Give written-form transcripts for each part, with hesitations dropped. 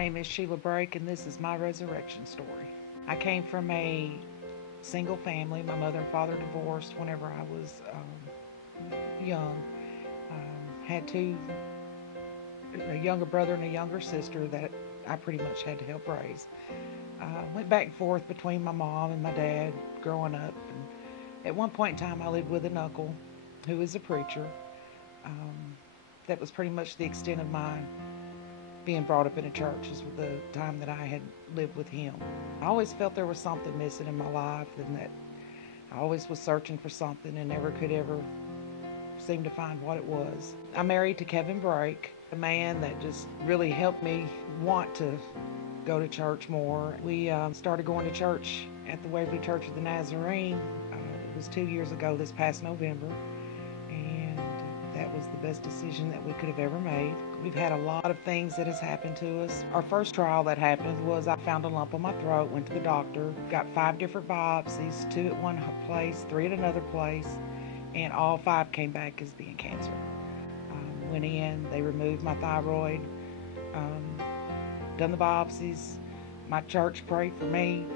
name is Sheila Brake, and this is my resurrection story. I came from a single family. My mother and father divorced whenever I was young. Had a younger brother and a younger sister that I pretty much had to help raise. Went back and forth between my mom and my dad growing up. And at one point in time, I lived with an uncle who is a preacher. That was pretty much the extent of my being brought up in a church, is the time that I had lived with him. I always felt there was something missing in my life, and that I always was searching for something and never could ever seem to find what it was. I'm married to Kevin Brake, a man that just really helped me want to go to church more. We started going to church at the Waverly Church of the Nazarene. It was 2 years ago this past November, and that was the best decision that we could have ever made. We've had a lot of things that has happened to us. Our first trial that happened was I found a lump on my throat, went to the doctor, got 5 different biopsies, 2 at one place, 3 at another place, and all 5 came back as being cancer. Went in, they removed my thyroid, done the biopsies. My church prayed for me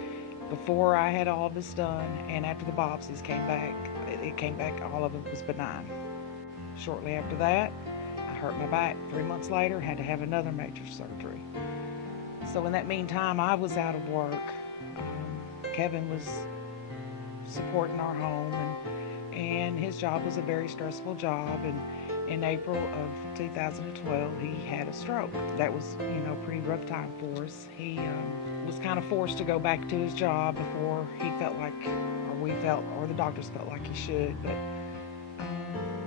before I had all this done, and after the biopsies came back, it came back, all of it was benign. Shortly after that, I hurt my back. 3 months later, had to have another major surgery. So in that meantime, I was out of work. Kevin was supporting our home, and his job was a very stressful job. And in April of 2012, he had a stroke. That was, a pretty rough time for us. He was kind of forced to go back to his job before he felt like, or we felt, or the doctors felt like he should. But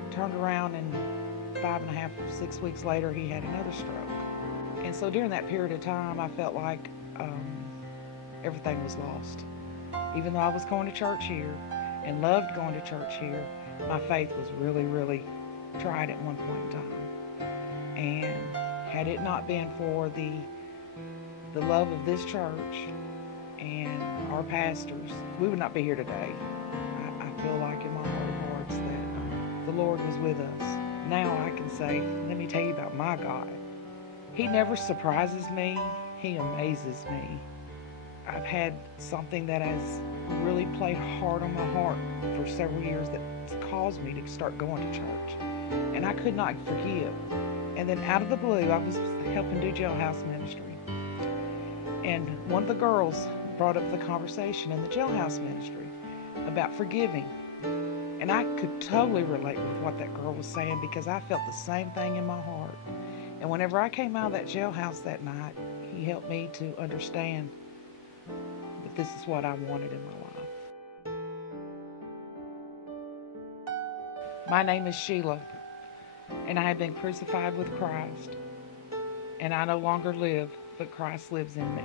turned around, and 5.5, 6 weeks later, he had another stroke. And so during that period of time, I felt like everything was lost. Even though I was going to church here and loved going to church here, my faith was really, really tried at one point in time. And had it not been for the love of this church and our pastors, we would not be here today. I feel like in my heart of hearts that the Lord was with us. Now I can say, let me tell you about my God. He never surprises me. He amazes me. I've had something that has really played hard on my heart for several years that's caused me to start going to church. And I could not forgive. And then out of the blue, I was helping do jailhouse ministry. And one of the girls brought up the conversation in the jailhouse ministry about forgiving. And I could totally relate with what that girl was saying, because I felt the same thing in my heart. And whenever I came out of that jailhouse that night, he helped me to understand that this is what I wanted in my life. My name is Sheila, and I have been crucified with Christ, and I no longer live, but Christ lives in me.